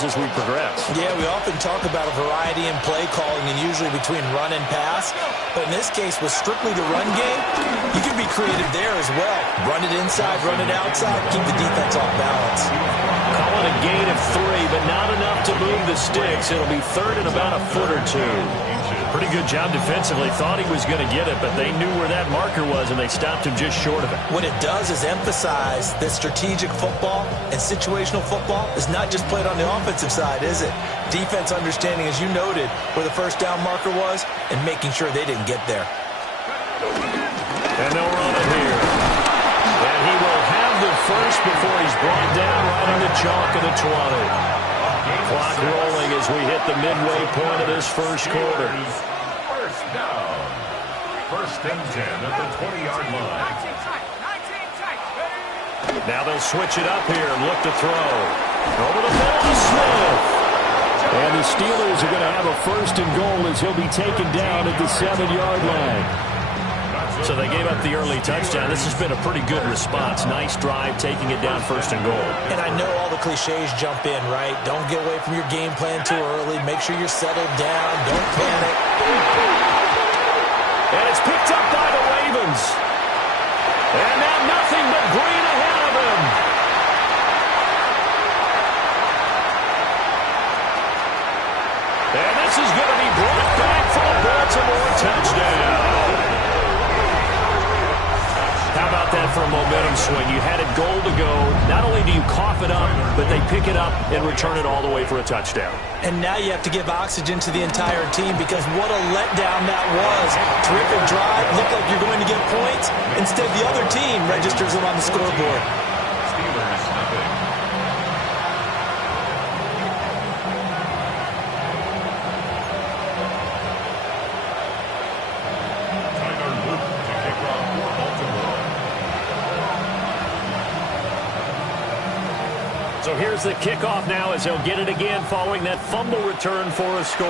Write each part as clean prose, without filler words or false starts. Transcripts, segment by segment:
changes as we progress. Yeah, we often talk about a variety in play calling and usually between run and pass. But in this case, with strictly the run game, you can be creative there as well. Run it inside, run it outside, keep the defense off balance. Call it a gain of 3, but not enough to move the sticks. It'll be third and about a foot or 2. Pretty good job defensively. Thought he was going to get it, but they knew where that marker was, and they stopped him just short of it. What it does is emphasize that strategic football and situational football is not just played on the offensive side, is it? Defense understanding, as you noted, where the first down marker was and making sure they didn't get there. And they'll run it here. And he will have the first before he's brought down right on the chalk of the 20. Clock rolling as we hit the midway point of this first quarter. First down. First and 10 at the 20-yard line. Now they'll switch it up here and look to throw. Over the middle to Smith. And the Steelers are going to have a first and goal as he'll be taken down at the 7-yard line. So they gave up the early touchdown. This has been a pretty good response. Nice drive, taking it down first and goal. And I know all the cliches jump in, right? Don't get away from your game plan too early. Make sure you're settled down. Don't panic. And it's picked up by the Ravens. And now nothing but green ahead of him. And this is going to be brought back for a Baltimore touchdown. How about that for a momentum swing? You had it goal to go. Not only do you cough it up, but they pick it up and return it all the way for a touchdown. And now you have to give oxygen to the entire team because what a letdown that was. Terrific drive. Looked like you're going to get points. Instead, the other team registers them on the scoreboard. Steelers nothing. So here's the kickoff now as they'll get it again following that fumble return for a score.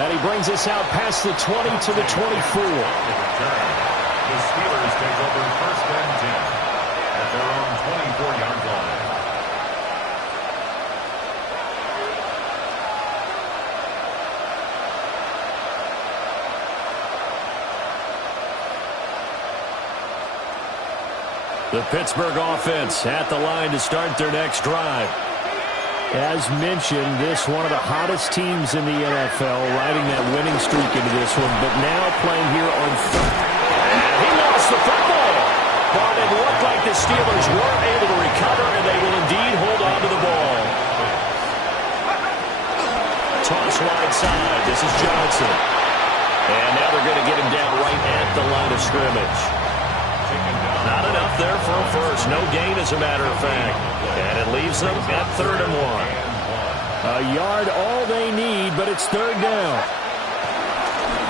And he brings us out past the 20 to the 24. The Steelers take over first and 10 at their own 24-yard line. The Pittsburgh offense at the line to start their next drive. As mentioned, this one of the hottest teams in the NFL, riding that winning streak into this one, but now playing here on third. And he lost the football. But it looked like the Steelers were able to recover, and they will indeed hold on to the ball. Toss wide side. This is Johnson. And now they're going to get him down right at the line of scrimmage. Not enough there for a first. No gain, as a matter of fact. And it leaves them at 3rd and 1. A yard all they need, but it's 3rd down.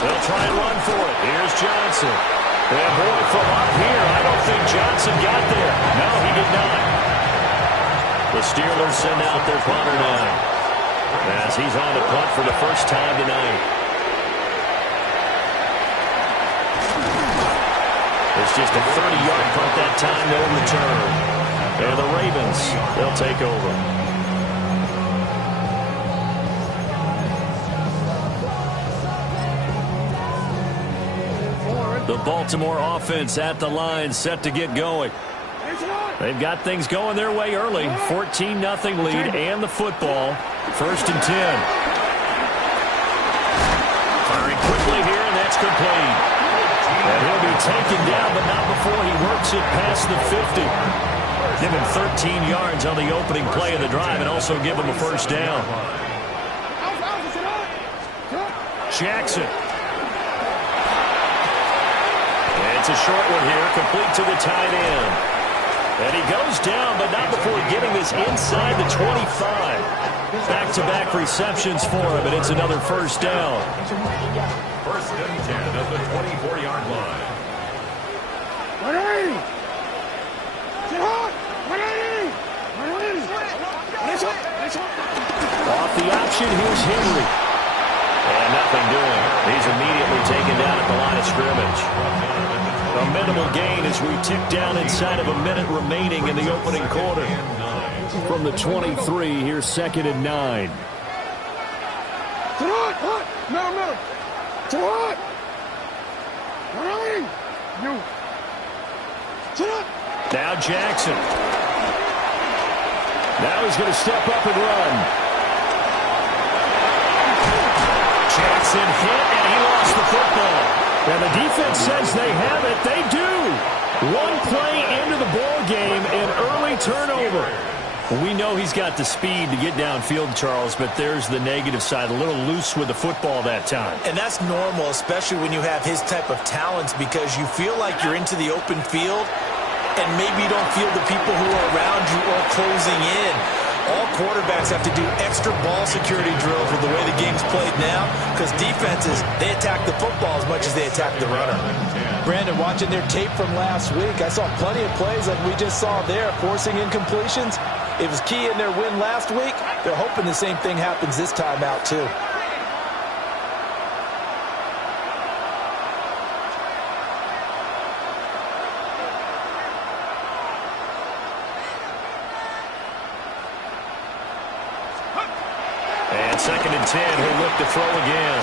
They'll try and run for it. Here's Johnson. And boy, from up here, I don't think Johnson got there. No, he did not. The Steelers send out their punter now, as he's on to punt for the first time tonight. It's just a 30-yard punt that time, no return. And the Ravens, they'll take over. The Baltimore offense at the line, set to get going. They've got things going their way early. 14-0 lead and the football. 1st and 10. Firing quickly here, and that's complete. And he'll be taken down, but not before he works it past the 50. Give him 13 yards on the opening play of the drive and also give him a first down. Jackson. And it's a short one here, complete to the tight end. And he goes down, but not before getting this inside the 25. Back-to-back receptions for him, and it's another first down. 1st and 10 at the 24-yard line. 180! Get hot! 180! 180! Off the option, here's Henry. And nothing doing. He's immediately taken down at the line of scrimmage. A minimal gain as we tick down inside of a minute remaining in the opening quarter. From the 23, here's 2nd and 9. To the hot. No. To the hot. Running. You. To the. Now Jackson. Now he's going to step up and run. Jackson hit, and he lost the football. And the defense says they have it. They do. One play into the ball game, an early turnover. We know he's got the speed to get downfield, Charles, but there's the negative side. A little loose with the football that time. And that's normal, especially when you have his type of talents, because you feel like you're into the open field, and maybe you don't feel the people who are around you or closing in. All quarterbacks have to do extra ball security drills with the way the game's played now, because defenses, they attack the football as much as they attack the runner. Brandon, watching their tape from last week, I saw plenty of plays like we just saw there, forcing incompletions. It was key in their win last week. They're hoping the same thing happens this time out, too. And 2nd and 10, he'll look to throw again.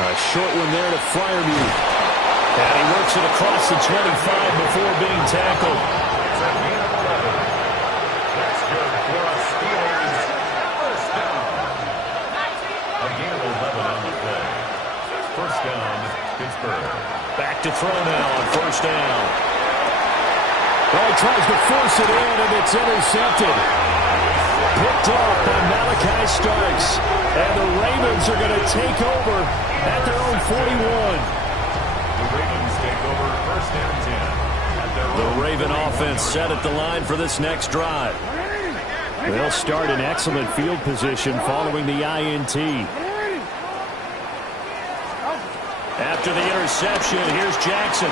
A short one there to Fryermuth. And he works it across the 25 before being tackled. It's a gain of 11. That's good for a Steelers first down. A gain of 11 on the play. First down, Pittsburgh. Back to throw now on first down. Well, he tries to force it in, and it's intercepted. Picked off by Malachi Starks. And the Ravens are going to take over at their own 41. The Ravens take over first and 10 at their own. The Raven offense set at the line for this next drive. They'll start in excellent field position following the INT. After the interception, here's Jackson.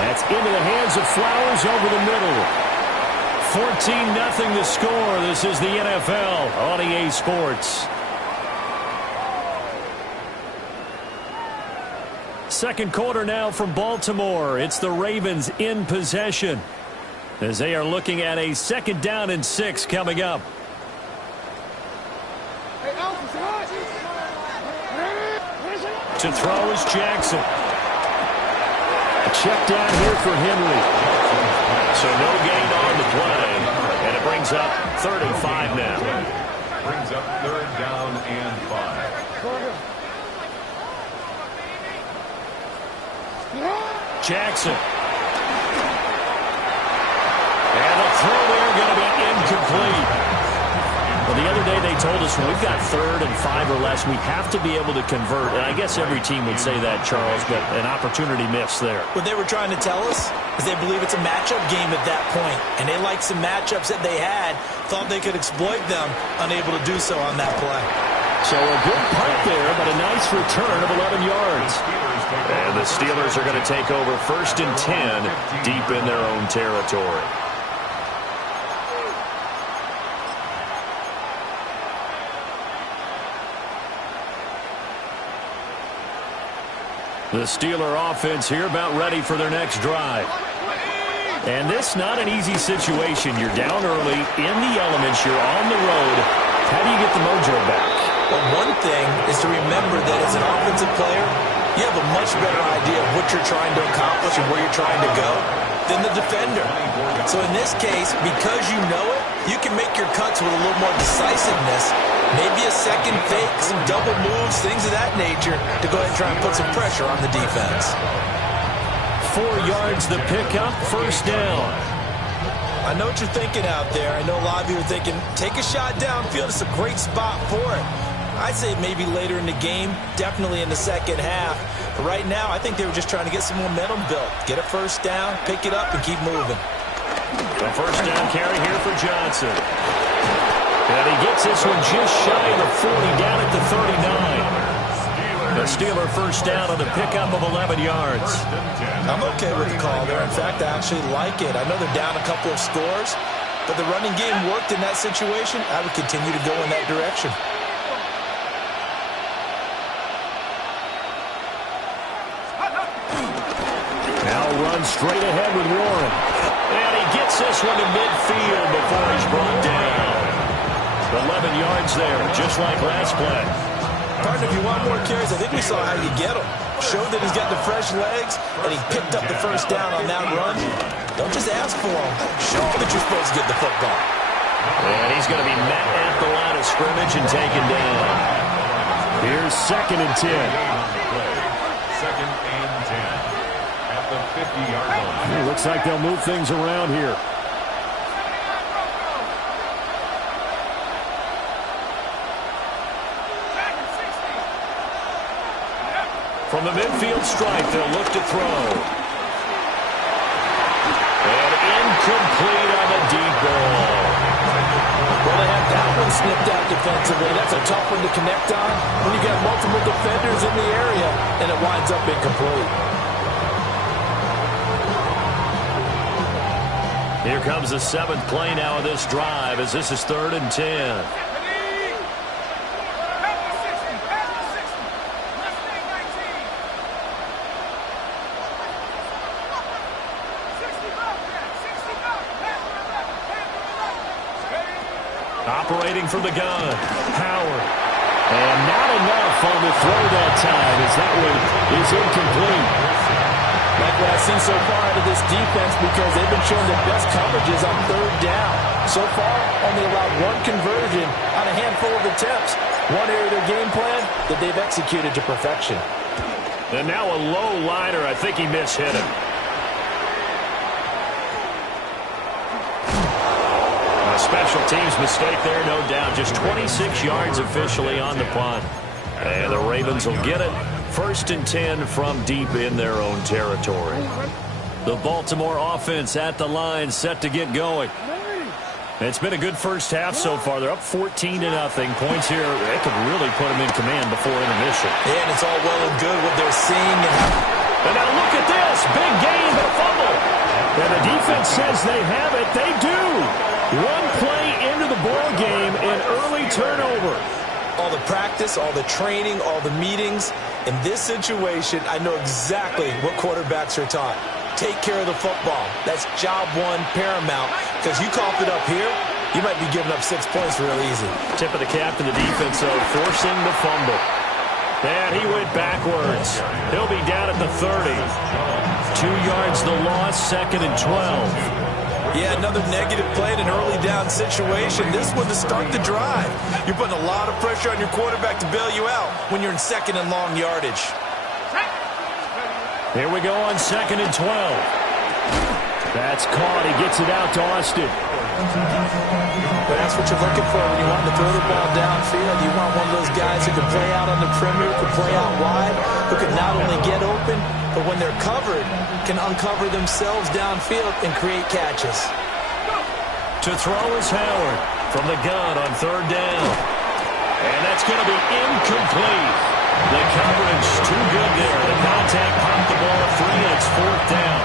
That's into the hands of Flowers over the middle. 14-0 the score. This is the NFL on EA Sports. Second quarter now from Baltimore. It's the Ravens in possession as they are looking at a 2nd down and 6 coming up. To throw is Jackson. A check down here for Henry. So no gain on the play, and it brings up 35 now. Brings up 3rd down and 5. Jackson. And the throw there going to be incomplete. Well, the other day they told us when we've got 3rd and 5 or less, we have to be able to convert. And I guess every team would say that, Charles, but an opportunity missed there. What they were trying to tell us is they believe it's a matchup game at that point, and they liked some matchups that they had, thought they could exploit them, unable to do so on that play. So a good punt there, but a nice return of 11 yards. And the Steelers are going to take over 1st and 10 deep in their own territory. The Steeler offense here about ready for their next drive. And this not an easy situation. You're down early, in the elements, you're on the road. How do you get the mojo back? Well, one thing is to remember that as an offensive player, you have a much better idea of what you're trying to accomplish and where you're trying to go than the defender. So in this case, because you know it, you can make your cuts with a little more decisiveness. Maybe a second fake, some double moves, things of that nature to go ahead and try and put some pressure on the defense. 4 yards the pickup, first down. I know what you're thinking out there. I know a lot of you are thinking, take a shot downfield. It's a great spot for it. I'd say maybe later in the game, definitely in the second half. But right now, I think they were just trying to get some momentum built. Get a first down, pick it up, and keep moving. The first down carry here for Johnson. And he gets this one just shy of the 40, down at the 39. The Steeler first down on the pickup of 11 yards. I'm okay with the call there. In fact, I actually like it. I know they're down a couple of scores, but the running game worked in that situation. I would continue to go in that direction. straight ahead with Warren. And he gets this one to midfield before he's brought down. 11 yards there, just like last play. Partner, if you want more carries, I think we saw how you get him. Showed that he's got the fresh legs, and he picked up the first down on that run. Don't just ask for him. Show him that you're supposed to get the football. And he's going to be met at the line of scrimmage and taken down. Here's 2nd and 10. 2nd and 10 at the 50-yard line. It looks like they'll move things around here. From the midfield stripe, they'll look to throw. And incomplete on the deep ball. Well, they have that one snipped out defensively. That's a tough one to connect on when you got multiple defenders in the area, and it winds up incomplete. Here comes the 7th play now of this drive as this is 3rd and 10. Operating from the gun, Howard. And not enough on the throw that time as that one is incomplete. Like what I've seen so far out of this defense, because they've been showing the best coverages on 3rd down. So far, only allowed 1 conversion on a handful of attempts. One area of their game plan that they've executed to perfection. And now a low liner. I think he mishit him. A special teams mistake there, no doubt. Just 26 yards officially on the punt. And the Ravens will get it. 1st and 10 from deep in their own territory. The Baltimore offense at the line, set to get going. It's been a good first half so far. They're up 14-0. Points here, they could really put them in command before intermission. Yeah, and it's all well and good what they're seeing. And now look at this. Big gain, but a fumble. And the defense says they have it. They do. One play into the ball game, an early turnover. All the practice, all the training, all the meetings. In this situation, I know exactly what quarterbacks are taught. Take care of the football. That's job 1, paramount. Because you cough it up here, you might be giving up 6 points real easy. Tip of the cap to the defense, though, forcing the fumble. And he went backwards. He'll be down at the 30. 2 yards the loss, 2nd and 12. Yeah, another negative play in an early down situation. This one to start the drive. You're putting a lot of pressure on your quarterback to bail you out when you're in 2nd and long yardage. Here we go on 2nd and 12. That's caught. He gets it out to Austin. But that's what you're looking for when you want to throw the ball downfield. You want one of those guys who can play out on the perimeter, who can play out wide, who can not only get open, but when they're covered, can uncover themselves downfield and create catches. To throw is Howard from the gun on 3rd down. And that's going to be incomplete. The coverage too good there. The contact popped the ball free, and it's 4th down.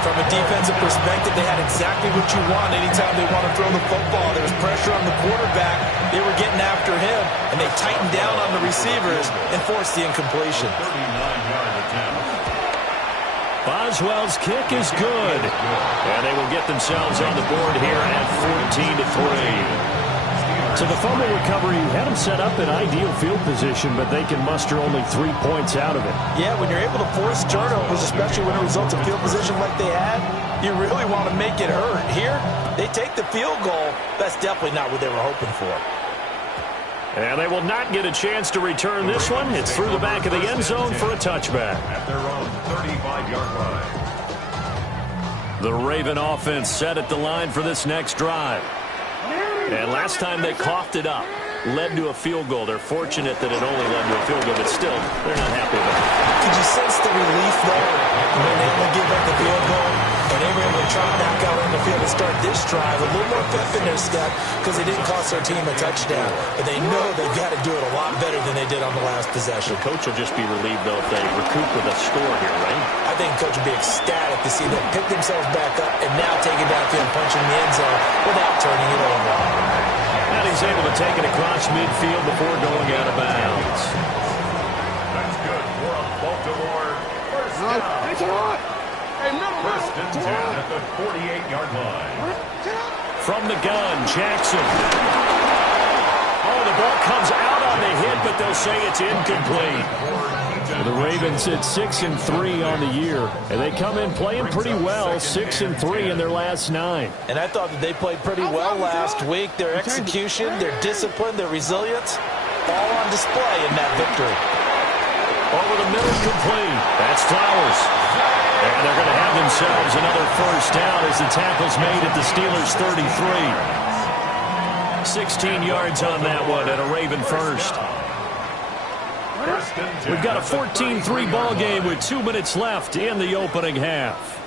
From a defensive perspective, they had exactly what you want anytime they want to throw the football. There was pressure on the quarterback. They were getting after him, and they tightened down on the receivers and forced the incompletion. 39-yard attempt. Boswell's kick is good. And they will get themselves on the board here at 14-3. So the fumble recovery had them set up in ideal field position, but they can muster only 3 points out of it. Yeah, when you're able to force turnovers, especially when it results in field position like they had, you really want to make it hurt. Here, they take the field goal. That's definitely not what they were hoping for. And they will not get a chance to return this one. It's through the back of the end zone for a touchback. At their own 35-yard line. The Raven offense set at the line for this next drive. And last time they coughed it up, led to a field goal. They're fortunate that it only led to a field goal, but still, they're not happy about it. Could you sense the relief, though, when they only give up the field goal, and they were able to trot back out on the field and start this drive? A little more pep in their step because they didn't cost their team a touchdown. But they know they've got to do it a lot better than they did on the last possession. The coach will just be relieved, though, if they recoup with a score here, right? I think the coach will be ecstatic to see them pick themselves back up and now take it downfield and punch in the end zone without turning it over. And he's able to take it across midfield before going out of bounds. That's good for a Baltimore first down. First and 10 at the 48-yard line. From the gun, Jackson. Oh, the ball comes out on the hit, but they'll say it's incomplete. Well, the Ravens at 6-3 on the year, and they come in playing pretty well, 6-3 in their last 9. And I thought that they played pretty well last week. Their execution, their discipline, their resilience, all on display in that victory. Over the middle, complete. That's Flowers. And they're going to have themselves another first down as the tackle's made at the Steelers' 33. 16 yards on that one and a Raven first. We've got a 14-3 ball game with 2 minutes left in the opening half.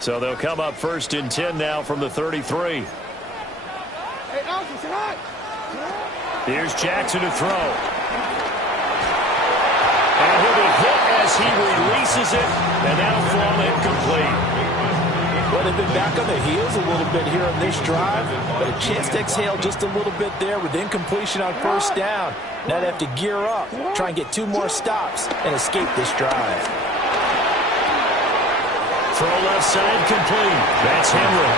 So they'll come up first and 10 now from the 33. Here's Jackson to throw. And he'll be hit as he releases it, and that'll fall incomplete. Well, they've been back on their heels a little bit here on this drive, but a chance to exhale just a little bit there with incompletion on first down. Now they have to gear up, try and get 2 more stops, and escape this drive. Throw left side complete. That's Henry.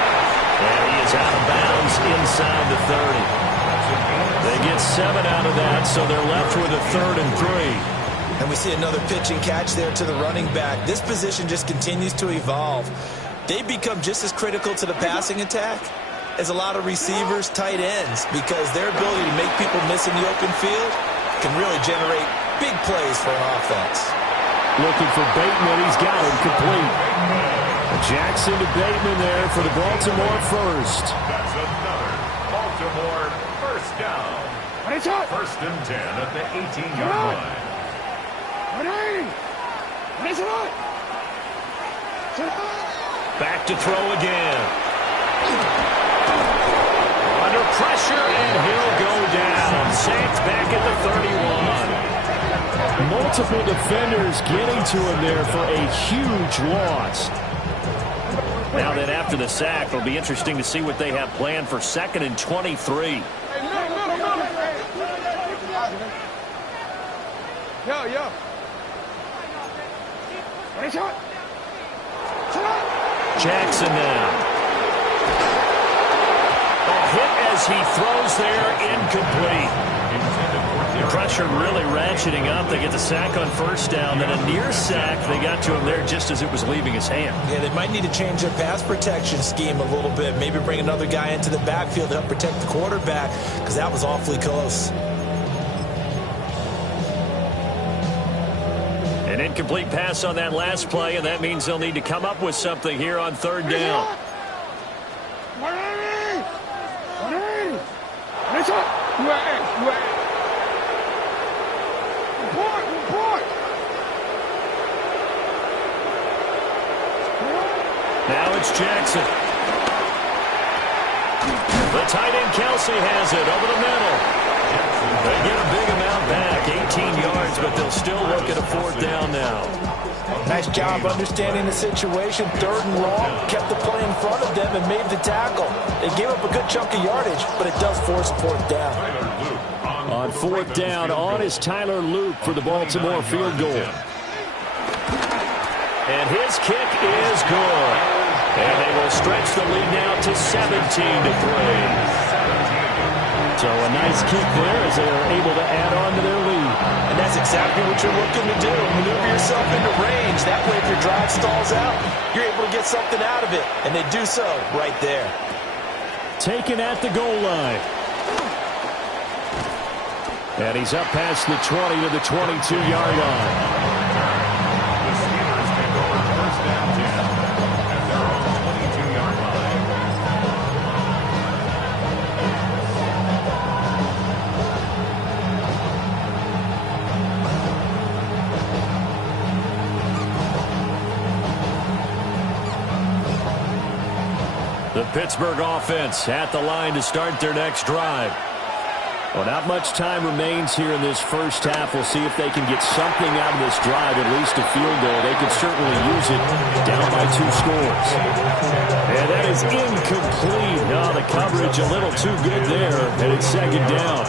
And he is out of bounds inside the 30. They get 7 out of that, so they're left with a 3rd and 3. And we see another pitch and catch there to the running back. This position just continues to evolve. They become just as critical to the passing attack as a lot of receivers, tight ends, because their ability to make people miss in the open field can really generate big plays for an offense. Looking for Bateman. He's got him complete. Jackson to Bateman there for the Baltimore first. That's another Baltimore first down. First and 10 at the 18-yard line. Back to throw again. Under pressure, and he'll go down. Sacked back at the 31. Multiple defenders getting to him there for a huge loss. Now then, after the sack, it'll be interesting to see what they have planned for 2nd and 23. Yo. Jackson now. A hit as he throws there, incomplete. Pressure really ratcheting up. They get the sack on first down, then a near sack. They got to him there just as it was leaving his hand. Yeah, they might need to change their pass protection scheme a little bit. Maybe bring another guy into the backfield to help protect the quarterback, because that was awfully close. An incomplete pass on that last play, and that means they'll need to come up with something here on 3rd down. Now it's Jackson. The tight end Kelsey has it over the middle. They get a big amount back, 18 yards, but they'll still look at a 4th down now. Nice job understanding the situation. 3rd and long, kept the play in front of them and made the tackle. They gave up a good chunk of yardage, but it does force a 4th down. On 4th down, on is Tyler Luke for the Baltimore field goal. And his kick is good. And they will stretch the lead now to 17-3. So a nice kick there as they are able to add on to their lead. And that's exactly what you're looking to do. Maneuver yourself into range. That way, if your drive stalls out, you're able to get something out of it. And they do so right there. Taken at the goal line. And he's up past the 20 to the 22-yard line. The Steelers take over first down 10 at their own 22-yard line. The Pittsburgh offense at the line to start their next drive. Well, not much time remains here in this first half. We'll see if they can get something out of this drive, at least a field goal. They could certainly use it down by 2 scores. And that is incomplete. No, the coverage a little too good there, and it's 2nd down.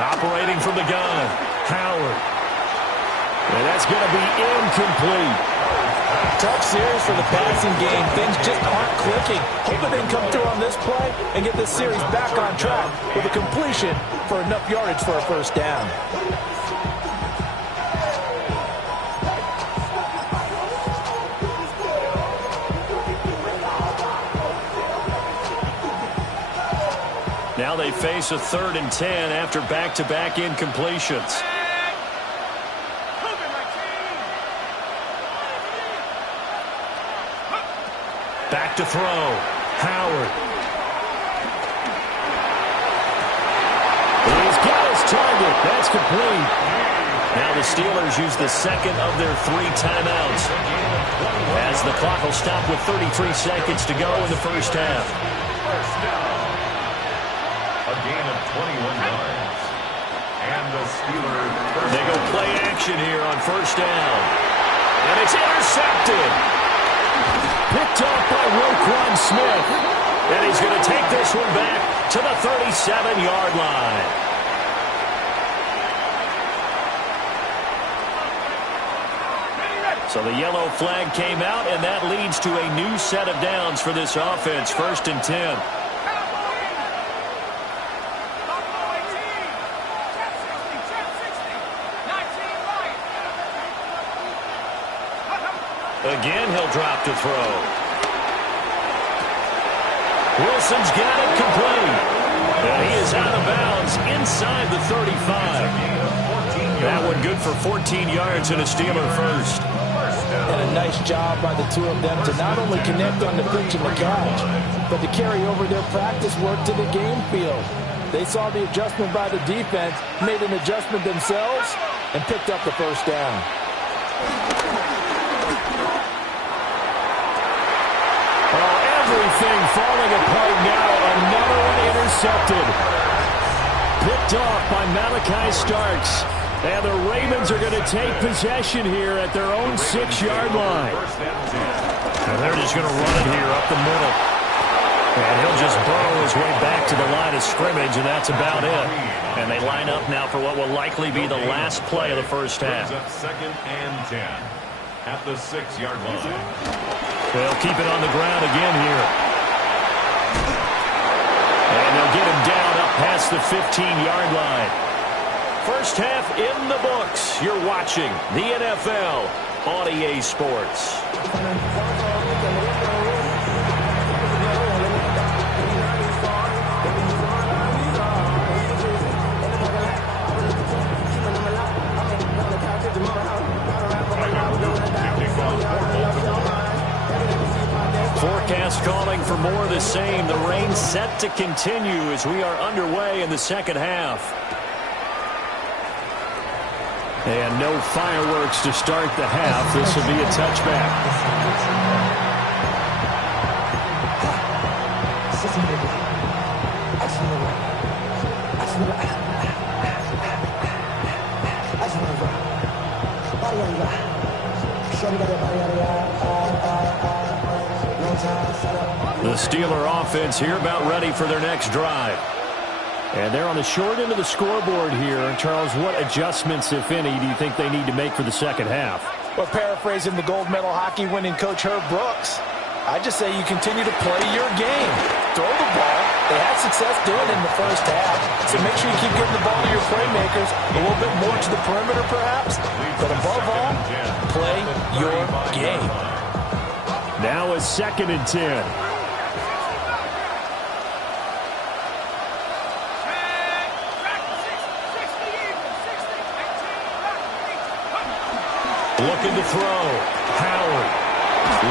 Operating from the gun, Howard. And that's going to be incomplete. Tough series for the passing game. Things just aren't clicking. Hoping they can come through on this play and get this series back on track with a completion for enough yardage for a first down. Now they face a 3rd and 10 after back-to-back incompletions. Back to throw. Howard. He's got his target. That's complete. Now the Steelers use the second of their 3 timeouts, as the clock will stop with 33 seconds to go in the first half. First down. A gain of 21 yards. And the Steelers first. They go play action here on first down. And it's intercepted. Picked off by Roquan Smith. And he's going to take this one back to the 37-yard line. So the yellow flag came out, and that leads to a new set of downs for this offense. 1st and 10. Again, he'll drop to throw. Wilson's got it complete. And he is out of bounds inside the 35. That one good for 14 yards and a Steeler first. And a nice job by the two of them to not only connect on the pitch and the catch, but to carry over their practice work to the game field. They saw the adjustment by the defense, made an adjustment themselves, and picked up the first down. Everything falling apart now. Another one intercepted. Picked off by Malachi Starks. And the Ravens are going to take possession here at their own 6-yard line. And they're just going to run it here up the middle. And he'll just burrow his way back to the line of scrimmage, and that's about it. And they line up now for what will likely be the last play of the first half. 2nd and 10 at the 6-yard line. They'll keep it on the ground again here. And they'll get him down up past the 15-yard line. First half in the books. You're watching the NFL on EA Sports. Forecast calling for more of the same. The rain set to continue as we are underway in the second half. And no fireworks to start the half. This will be a touchback. The Steeler offense here about ready for their next drive. And they're on the short end of the scoreboard here. Charles, what adjustments, if any, do you think they need to make for the second half? Well, paraphrasing the gold medal hockey winning coach Herb Brooks, I just say you continue to play your game. Throw the ball. They had success doing it in the first half. So make sure you keep getting the ball to your playmakers, a little bit more to the perimeter perhaps. But above all, play your game. Now a 2nd and 10. Looking to throw. Howard.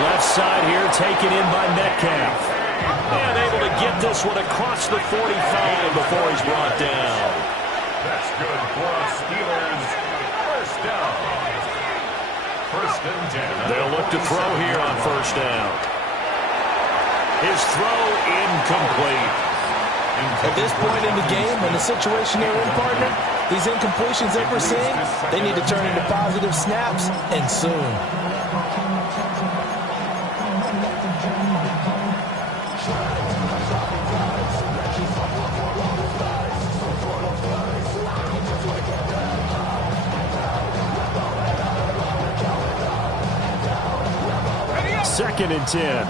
Left side here taken in by Metcalf. And able to get this one across the 45 before he's brought down. That's good for us Steelers. First down. 1st and 10. They'll look to throw here on first down. His throw incomplete. At this point in the game, and the situation they're in, partner, these incompletions that we're seeing, they need to turn into positive snaps, and soon. Second and 10.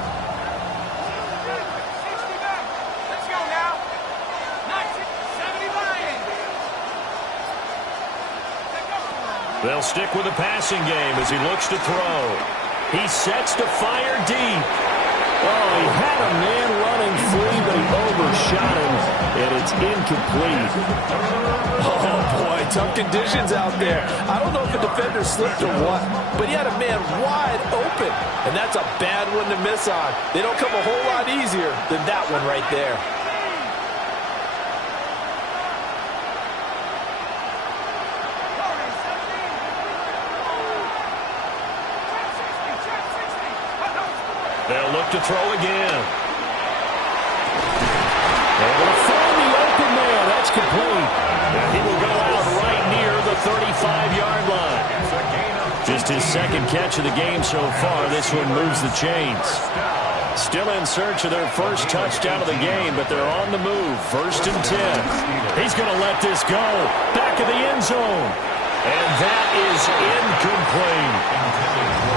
They'll stick with the passing game as he looks to throw. He sets to fire deep. Oh, he had a man running free, but he overshot him, and it's incomplete. Oh, boy, tough conditions out there. I don't know if the defender slipped or what, but he had a man wide open, and that's a bad one to miss on. They don't come a whole lot easier than that one right there. They'll look to throw again. Able to find the open man. That's complete. And he will go out right near the 35-yard line. Just his second catch of the game so far. This one moves the chains. Still in search of their first touchdown of the game, but they're on the move. First and 10. He's going to let this go. Back of the end zone. And that is incomplete.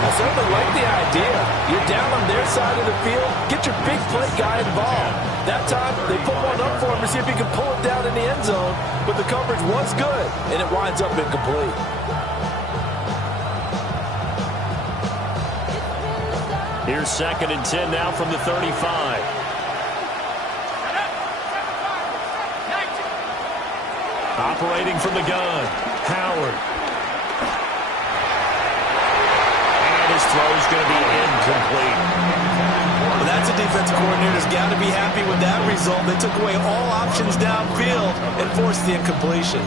I certainly like the idea. You're down on their side of the field. Get your big play guy involved. That time, they put one up for him to see if he can pull it down in the end zone. But the coverage was good, and it winds up incomplete. Here's second and 10 now from the 35. Operating from the gun, Howard. His throw is going to be incomplete. Well, that's a defensive coordinator's got to be happy with that result. They took away all options downfield and forced the incompletion.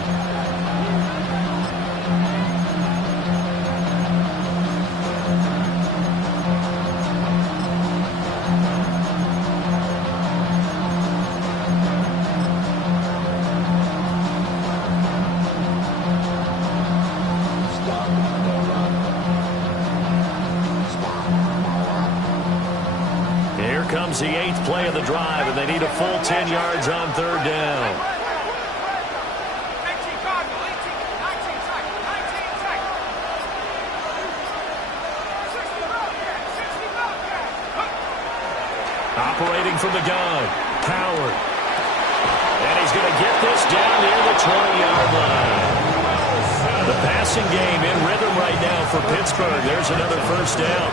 Comes the 8th play of the drive, and they need a full 10 yards on third down. Operating from the gun, Howard. And he's going to get this down near the 20-yard line. The passing game in rhythm right now for Pittsburgh. There's another first down.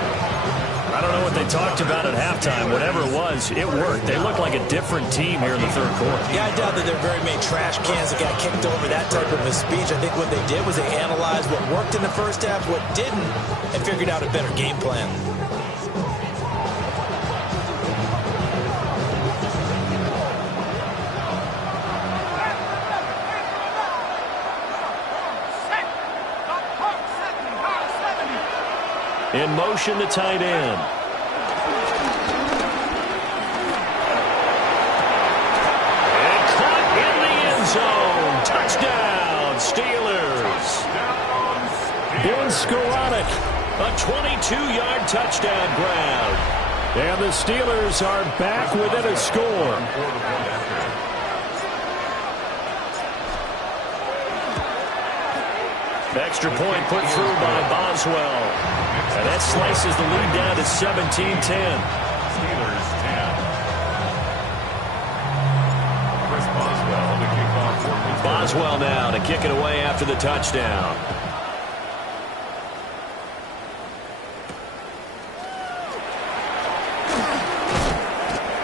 I don't know what they talked about at halftime. Whatever it was, it worked. They look like a different team here in the third quarter. Yeah, I doubt that there are very many trash cans that got kicked over, that type of a speech. I think what they did was they analyzed what worked in the first half, what didn't, and figured out a better game plan. In motion, the tight end. And caught in the end zone. Touchdown, Steelers. Ben Skoranek. A 22-yard touchdown grab. And the Steelers are back within a score. Extra point put through by Boswell. And that slices the lead down to 17-10. Steelers 10. Chris Boswell, the kickoff for Pittsburgh. Boswell now to kick it away after the touchdown.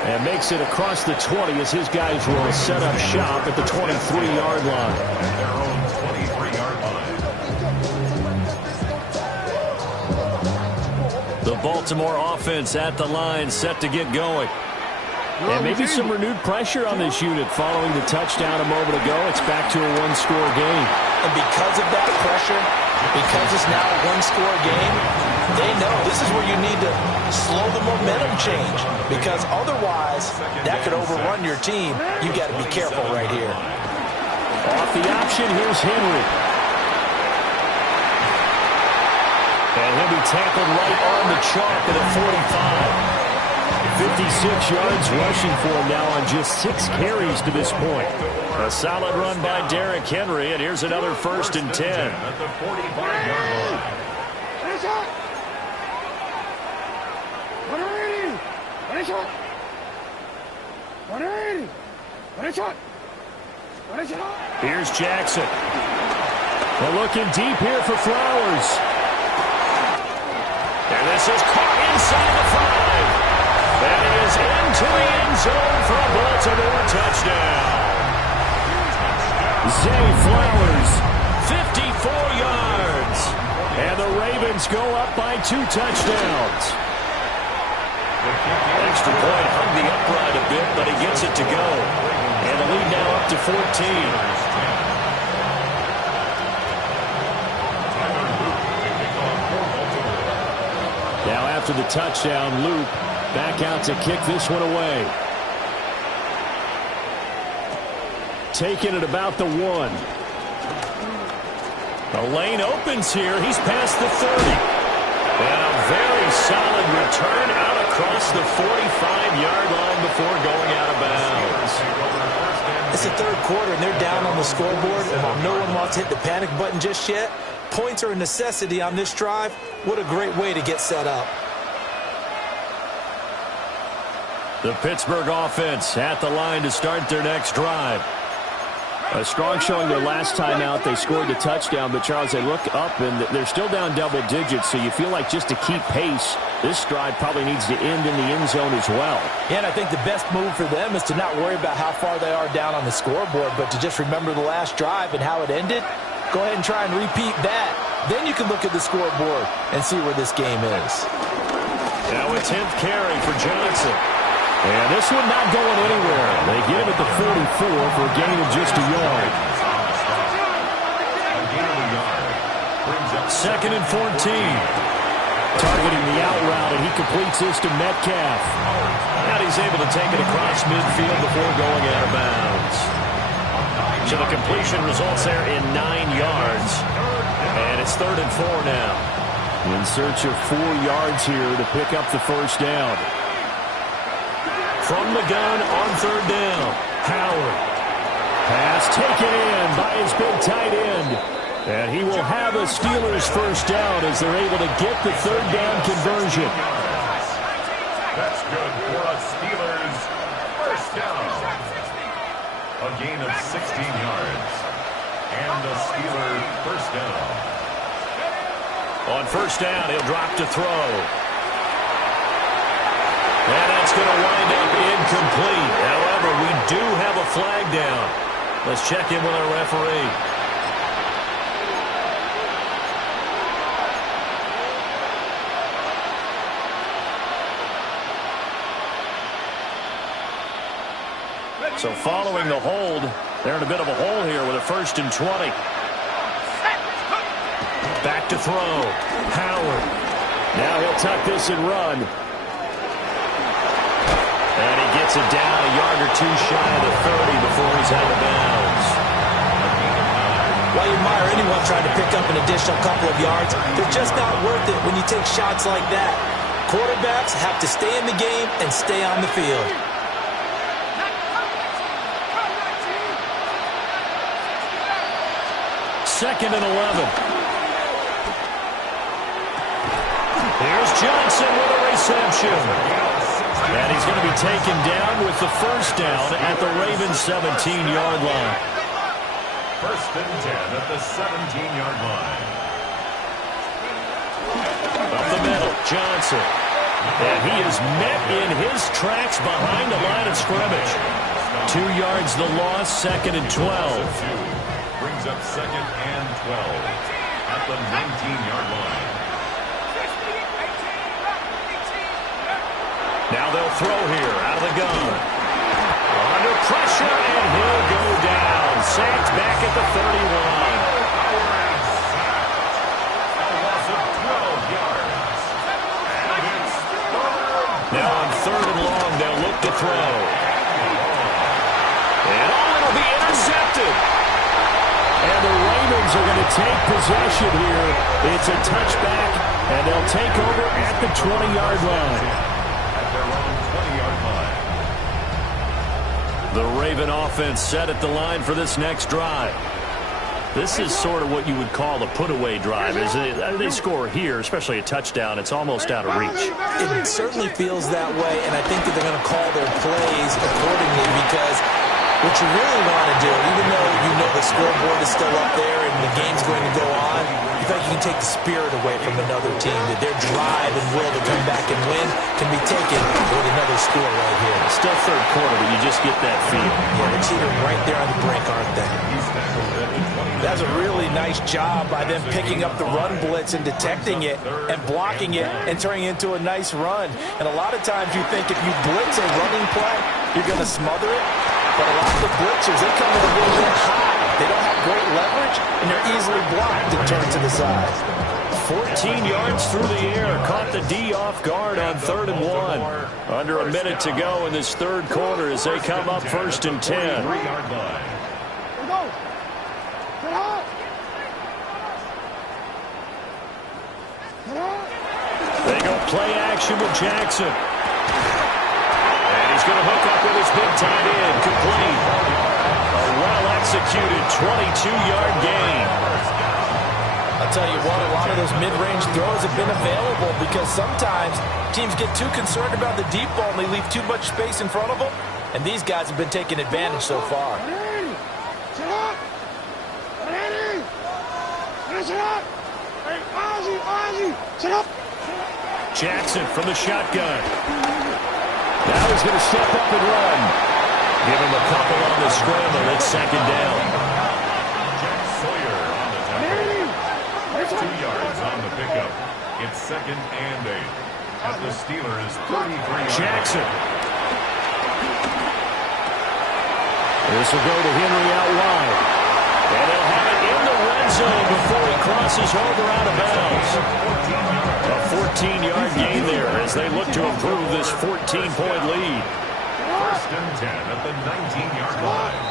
And makes it across the 20 as his guys will set up shop at the 23-yard line. At their own 23-yard line. The Baltimore offense at the line, set to get going. And maybe some renewed pressure on this unit following the touchdown a moment ago. It's back to a one-score game. And because of that pressure, because it's now a one-score game, They know this is where you need to slow the momentum change, because otherwise that could overrun your team. You got to be careful right here. Off the option, here's Henry. And he'll be tackled right on the chalk at the 45. 56 yards rushing for him now on just 6 carries to this point. A solid run by Derrick Henry, and here's another 1st and 10. At the 45-yard line. Here's Jackson. They're looking deep here for Flowers. And this is caught inside the 5. That is into the end zone for a Baltimore touchdown. Zay Flowers, 54 yards. And the Ravens go up by 2 touchdowns. Extra point hung the upright a bit, but he gets it to go. And the lead now up to 14. Now after the touchdown, Luke back out to kick this one away. Taking it about the 1. The lane opens here. He's past the 30. And a very solid return out across the 45-yard line before going out of bounds. It's the 3rd quarter, and they're down on the scoreboard. And while no one wants to hit the panic button just yet, points are a necessity on this drive. What a great way to get set up. The Pittsburgh offense at the line to start their next drive. A strong showing their last time out. They scored the touchdown, but, Charles, they look up, and they're still down double digits, so you feel like just to keep pace, this drive probably needs to end in the end zone as well. Yeah, and I think the best move for them is to not worry about how far they are down on the scoreboard, but to just remember the last drive and how it ended. Go ahead and try and repeat that. Then you can look at the scoreboard and see where this game is. Now a 10th carry for Johnson. And this one not going anywhere. They get him at the 44 for a gain of just a yard. 2nd and 14. Targeting the out route, and he completes this to Metcalf. And he's able to take it across midfield before going out of bounds. So the completion results there in 9 yards. And it's 3rd and 4 now. In search of 4 yards here to pick up the 1st down. From the gun on 3rd down, Howard. Pass taken in by his big tight end. And he will have a Steelers 1st down as they're able to get the 3rd down conversion. That's good for a Steelers 1st down. A gain of 16 yards. And a Steeler 1st down. On 1st down, he'll drop to throw. And that's going to wind up incomplete. However, we do have a flag down. Let's check in with our referee. So following the hold, they're in a bit of a hole here with a 1st and 20. Back to throw. Howard. Now he'll tuck this and run. And he gets it down a yard or 2 shy of the 30 before he's out of bounds. While you admire anyone trying to pick up an additional couple of yards, they're just not worth it when you take shots like that. Quarterbacks have to stay in the game and stay on the field. Second and 11. Here's Johnson with a reception. And he's going to be taken down with the 1st down at the Ravens' 17-yard line. 1st and 10 at the 17-yard line. Up the middle, Johnson. And he is met in his tracks behind the line of scrimmage. 2 yards the loss, 2nd and 12. Brings up 2nd and 12 at the 19-yard line. Now they'll throw here out of the gun. Under pressure, and he'll go down. Sacked back at the 31. A loss of 12 yards. intercepted. And the Ravens are going to take possession here. It's a touchback, and they'll take over at the 20-yard line. At their own 20-yard line. The Raven offense set at the line for this next drive. This is sort of what you would call a put-away drive. As they score here, especially a touchdown, it's almost out of reach. It certainly feels that way, and I think that they're going to call their plays accordingly because what you really want to do, even though you know the scoreboard is still up there and the game's going to go on, you feel like you can take the spirit away from another team, that their drive and will to come back and win can be taken with another score right here. Still third quarter, but you just get that feel. Yeah, they're cheating right there on the brink, aren't they? That's a really nice job by them picking up the run blitz and detecting it and blocking it and turning it into a nice run. And a lot of times you think if you blitz a running play, you're going to smother it. But a lot of the blitzers, they come in a little bit high. They don't have great leverage, and they're easily blocked and turned to the side. 14 yards through the air. Caught the D off guard on 3rd and 1. Under a minute to go in this third quarter as they come up 1st and 10. They go play action with Jackson. And he's going to hook up with his big tight end. Complete. A well-executed 22-yard gain. I'll tell you what, a lot of those mid-range throws have been available because sometimes teams get too concerned about the deep ball and they leave too much space in front of them. And these guys have been taking advantage so far. Jackson from the shotgun. Now he's going to step up and run. Give him a couple on the scramble. It's 2nd down. Jack Sawyer on the tackle. 2 yards on the pickup. It's 2nd and 8. At the Steelers' 33-yard. Jackson. This will go to Henry out wide. And they'll have it in the red zone before he crosses over out of bounds. A 14-yard gain there as they look to improve this 14-point lead. 1st and 10 at the 19-yard line.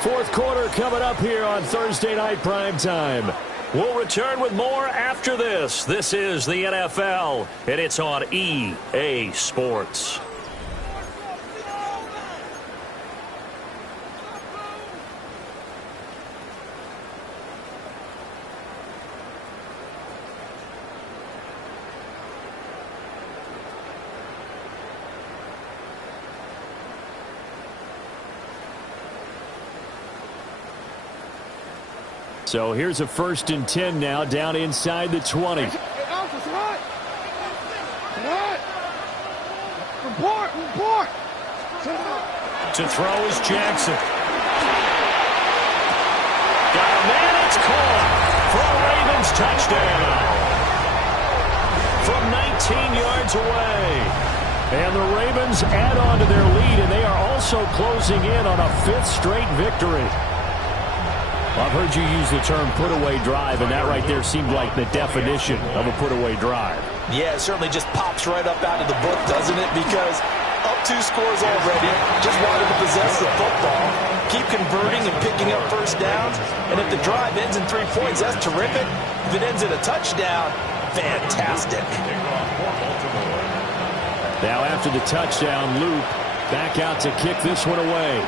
Fourth quarter coming up here on Thursday Night Primetime. We'll return with more after this. This is the NFL, and it's on EA Sports. So here's a 1st and 10 now down inside the 20. To throw is Jackson. Got a man, it's caught for a Ravens touchdown. From 19 yards away. And the Ravens add on to their lead, and they are also closing in on a 5th straight victory. I've heard you use the term put-away drive, and that right there seemed like the definition of a put-away drive. Yeah, it certainly just pops right up out of the book, doesn't it? Because up 2 scores already, just wanted to possess the football, keep converting and picking up 1st downs, and if the drive ends in 3 points, that's terrific. If it ends in a touchdown, fantastic. Now after the touchdown, Luke back out to kick this one away.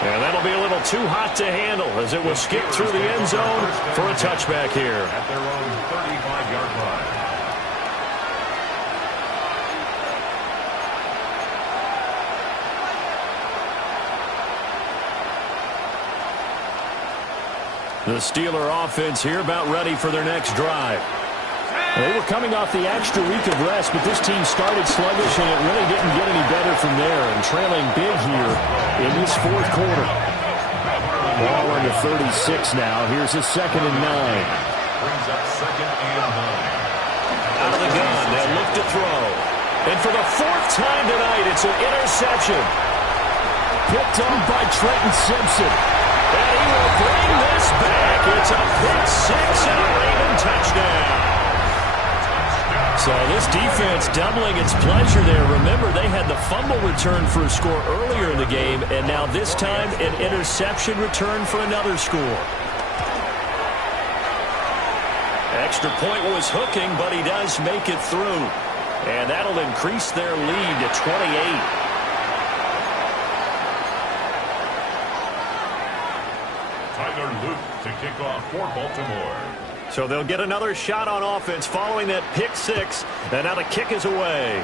And that'll be a little too hot to handle as it will skip through the end zone for a touchback here. At their own 35-yard line. The Steeler offense here about ready for their next drive. They were coming off the extra week of rest, but this team started sluggish, and it really didn't get any better from there. And trailing big here in this fourth quarter. Ball under 36 now. Here's a 2nd and 9. Brings up 2nd and 9. Out of the gun, they'll look to throw. And for the 4th time tonight, it's an interception. Picked up by Trenton Simpson. And he will bring this back. It's a pick 6 and a Raven touchdown. So this defense doubling its pleasure there. Remember, they had the fumble return for a score earlier in the game, and now this time an interception return for another score. Extra point was hooking, but he does make it through. And that'll increase their lead to 28. Tyler Luke to kick off for Baltimore. So they'll get another shot on offense following that pick six. And now the kick is away.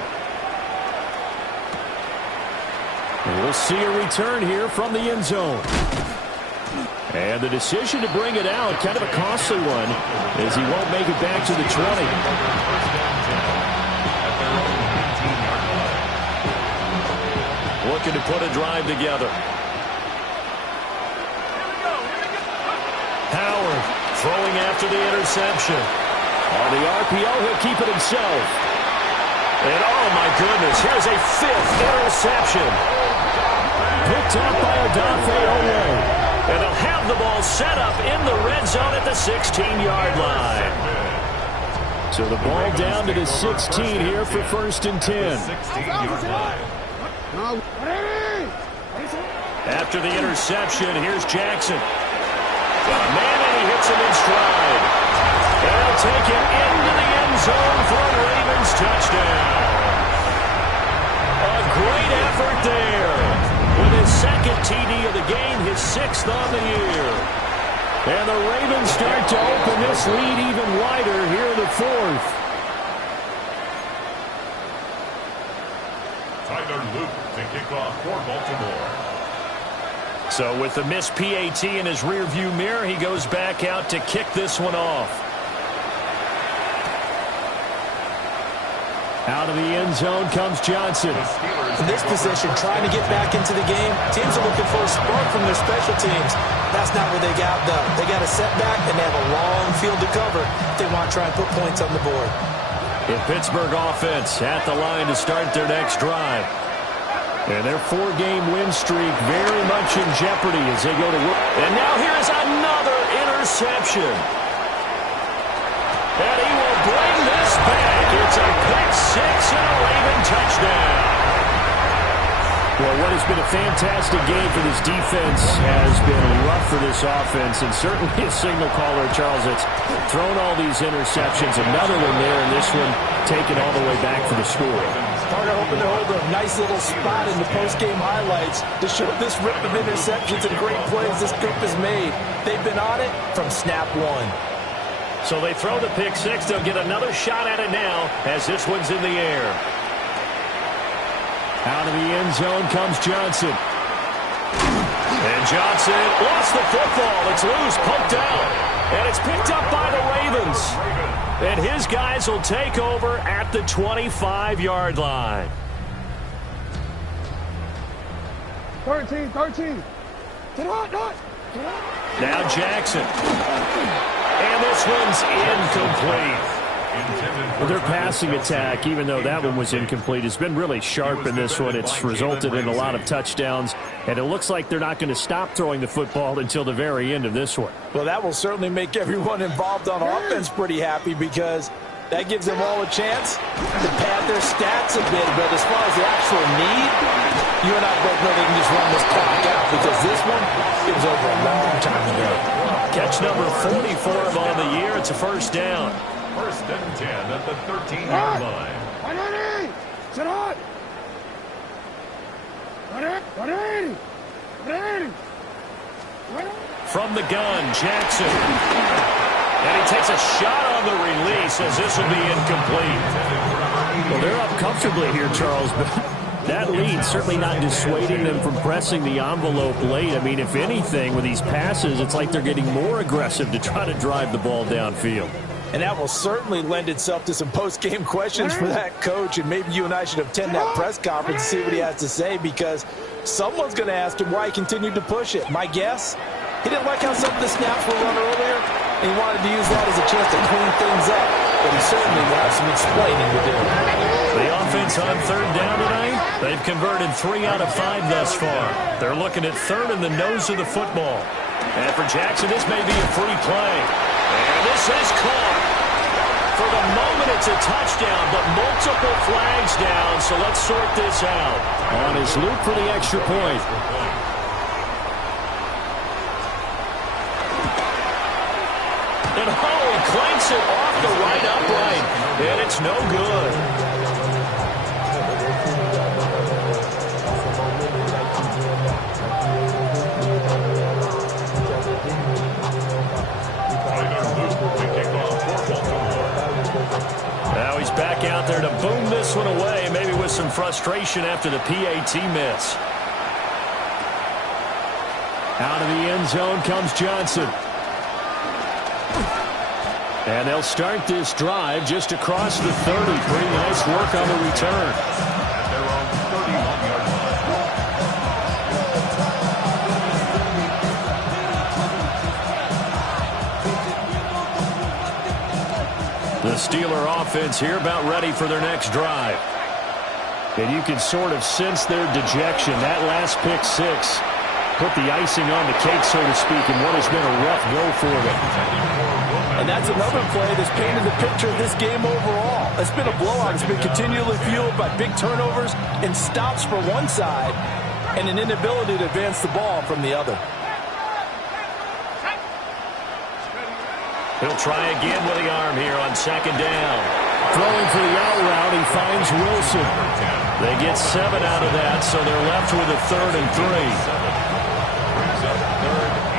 We'll see a return here from the end zone. And the decision to bring it out, kind of a costly one, as he won't make it back to the 20. Looking to put a drive together. Howard throwing after the interception. On the RPO, he'll keep it himself. And oh my goodness, here's a fifth interception. Picked up by Odafe Oweh. And they'll have the ball set up in the red zone at the 16-yard line. So the ball down to the 16 here for 1st and 10. 16-yard line. After the interception, here's Jackson. Got a man and he hits him in stride. And they'll take it into the end zone for a Ravens touchdown. A great effort there. With his second TD of the game, his 6th on the year. And the Ravens start to open this lead even wider here in the 4th. Tyler Luke to kick off for Baltimore. So with the missed PAT in his rearview mirror, he goes back out to kick this one off. Out of the end zone comes Johnson. In this position, trying to get back into the game, teams are looking for a spark from their special teams. That's not what they got, though. They got a setback, and they have a long field to cover if they want to try and put points on the board. The Pittsburgh offense at the line to start their next drive. And their 4-game win streak very much in jeopardy as they go to work. And now here is another interception. And he will bring this back. It's a pick six and a Raven touchdown. Well, what has been a fantastic game for this defense has been rough for this offense, and certainly a signal caller, Charles, that's thrown all these interceptions. Another one there, and this one taken all the way back for the score. Carter hoping to hold a nice little spot in the post-game highlights to show this rip of interceptions and great plays this group has made. They've been on it from snap one. So they throw the pick six. They'll get another shot at it now as this one's in the air. Out of the end zone comes Johnson. And Johnson lost the football. It's loose, poked out. And it's picked up by the Ravens. And his guys will take over at the 25-yard line. 13. Now Jackson. And this one's incomplete. Well, their passing attack, even though that one was incomplete, has been really sharp in this one. It's resulted in a lot of touchdowns, and it looks like they're not going to stop throwing the football until the very end of this one. Well, that will certainly make everyone involved on offense pretty happy because that gives them all a chance to pad their stats a bit. But as far as the actual need, you and I both know they can just run this clock out because this one, it was over a long time ago. Catch number 40 for him on the year. It's a first down. 1st and 10 at the 13-yard line. From the gun, Jackson. And he takes a shot on the release as this will be incomplete. Well, they're up comfortably here, Charles, but that lead certainly not dissuading them from pressing the envelope late. I mean, if anything, with these passes, it's like they're getting more aggressive to try to drive the ball downfield. And that will certainly lend itself to some post-game questions for that coach. And maybe you and I should attend that press conference and see what he has to say because someone's going to ask him why he continued to push it. My guess, he didn't like how some of the snaps were run earlier, and he wanted to use that as a chance to clean things up. But he certainly will have some explaining to do. The offense on 3rd down tonight, they've converted 3 out of 5 thus far. They're looking at 3rd in the nose of the football. And for Jackson, this may be a free play. And this is caught. for the moment, it's a touchdown, but multiple flags down, so let's sort this out. On his loop for the extra point. And he clanks it off the right upright, and it's no good. Now he's back out there to boom this one away, maybe with some frustration after the PAT miss. Out of the end zone comes Johnson. And they'll start this drive just across the 30. Pretty nice work on the return. At their own 31-yard line. The Steeler offense here about ready for their next drive. And you can sort of sense their dejection. That last pick six put the icing on the cake, so to speak, in what has been a rough go for them. And that's another play that's painted the picture of this game overall. It's been a blowout. It's been continually fueled by big turnovers and stops for one side and an inability to advance the ball from the other. He'll try again with the arm here on second down. Throwing for the out route, he finds Wilson. They get 7 out of that, so they're left with a 3rd and 3. Brings up 3rd and 3.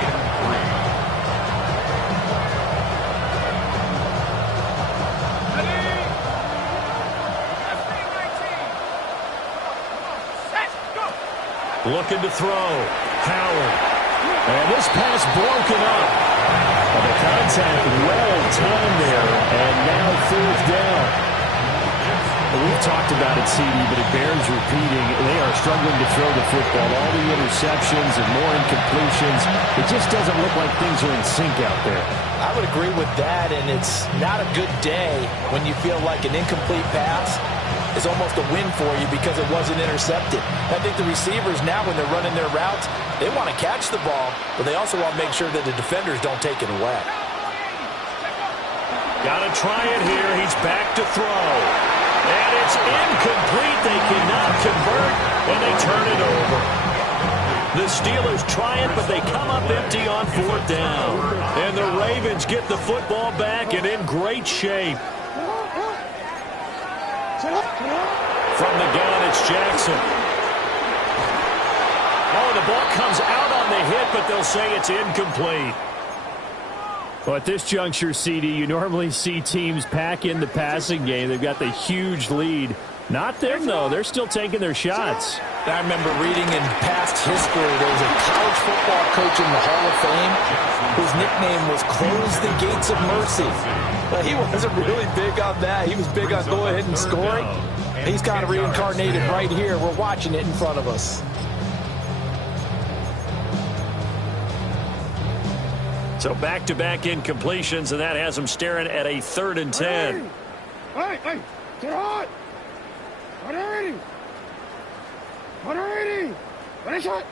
Looking to throw. Howard. And this pass broken up. And the contact well timed there. And now 4th down. And we've talked about it, CD, but it bears repeating. They are struggling to throw the football. All the interceptions and more incompletions. It just doesn't look like things are in sync out there. I would agree with that, and it's not a good day when you feel like an incomplete pass is almost a win for you because it wasn't intercepted. I think the receivers now, when they're running their routes, they want to catch the ball, but they also want to make sure that the defenders don't take it away. Got to try it here. He's back to throw. And it's incomplete. They cannot convert, and they turn it over. The Steelers try it, but they come up empty on 4th down. And the Ravens get the football back and in great shape. From the gun, it's Jackson. Oh, the ball comes out on the hit, but they'll say it's incomplete. Well, at this juncture, CD, you normally see teams pack in the passing game. They've got the huge lead. Not them, though. They're still taking their shots. I remember reading in past history, there was a college football coach in the Hall of Fame whose nickname was Close the Gates of Mercy. But he wasn't really big on that. He was big on go ahead and scoring. He's kind of reincarnated right here. We're watching it in front of us. So back-to-back incompletions, and that has them staring at a 3rd and 10. Hey, get on! 180! 180! What is it?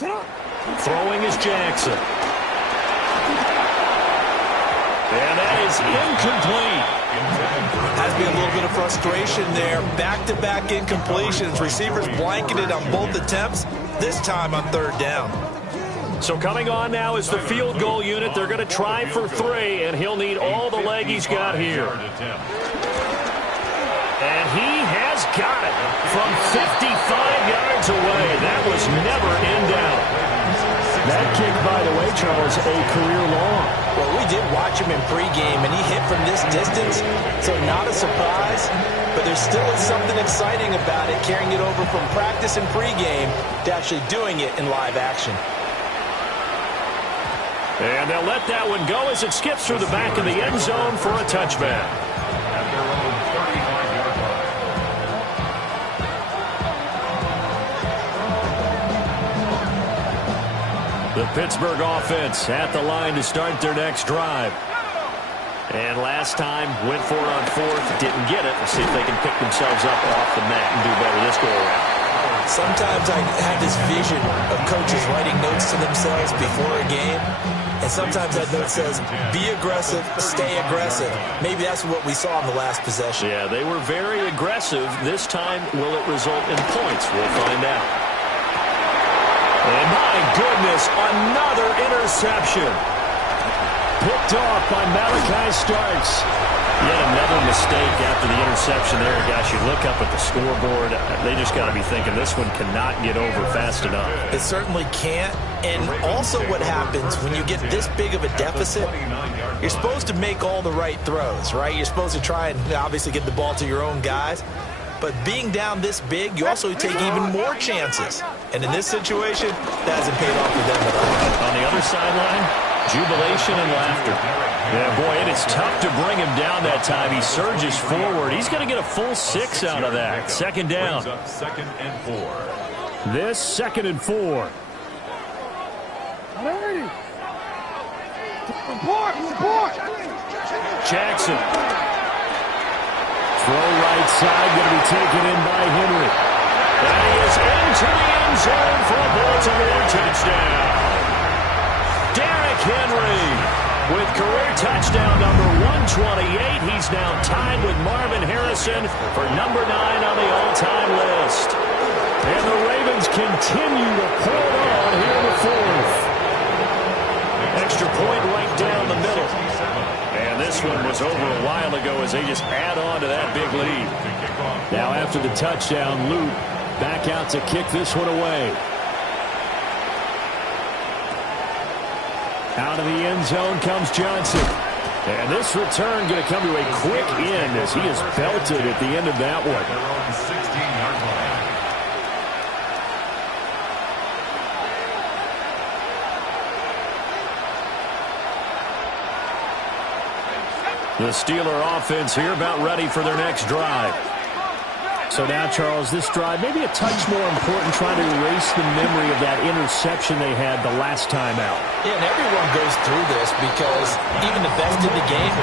Get on! Throwing is Jackson. And that is incomplete. Has been a little bit of frustration there. Back-to-back incompletions. Receivers blanketed on both attempts, this time on 3rd down. So coming on now is the field goal unit. They're going to try for 3, and he'll need all the leg he's got here. And he has got it from 55 yards away. That was never in doubt. That kick, by the way, Charles, a career long. Well, we did watch him in pregame, and he hit from this distance, so not a surprise. But there still is something exciting about it, carrying it over from practice and pregame to actually doing it in live action. And they'll let that one go as it skips through the back of the end zone for a touchback. At their own 35-yard line. The Pittsburgh offense at the line to start their next drive. And last time, went for it on 4th, didn't get it. Let's see if they can pick themselves up off the mat and do better this go-around. Sometimes I have this vision of coaches writing notes to themselves before a game. And sometimes that note says, be aggressive, stay aggressive. Maybe that's what we saw in the last possession. Yeah, they were very aggressive. This time, will it result in points? We'll find out. And my goodness, another interception. Picked off by Malachi Starks. Yet another mistake after the interception there. Gosh, you look up at the scoreboard. They just got to be thinking this one cannot get over fast enough. It certainly can't. And also what happens when you get this big of a deficit, you're supposed to make all the right throws, right? You're supposed to try and obviously get the ball to your own guys. But being down this big, you also take even more chances. And in this situation, that hasn't paid off for them at all. On the other sideline, jubilation and laughter. Yeah, boy, it is tough to bring him down that time. He surges forward. He's going to get a full 6 out of that. Second down. Second and 4. This 2nd and 4. Report! Jackson. Throw right side, going to be taken in by Henry. And he is into the end zone for a Baltimore touchdown. Derrick Henry with career touchdown number 128. He's now tied with Marvin Harrison for number 9 on the all-time list. And the Ravens continue to pull it on here in the 4th. Extra point right down the middle. And this one was over a while ago as they just add on to that big lead. Now after the touchdown, Luke back out to kick this one away. Out of the end zone comes Johnson. And this return going to come to a quick end as he is belted at the end of that one. They're on the 16-yard line. The Steeler offense here about ready for their next drive. So now, Charles, this drive maybe a touch more important, trying to erase the memory of that interception they had the last time out. Yeah, and everyone goes through this because even the best in the game,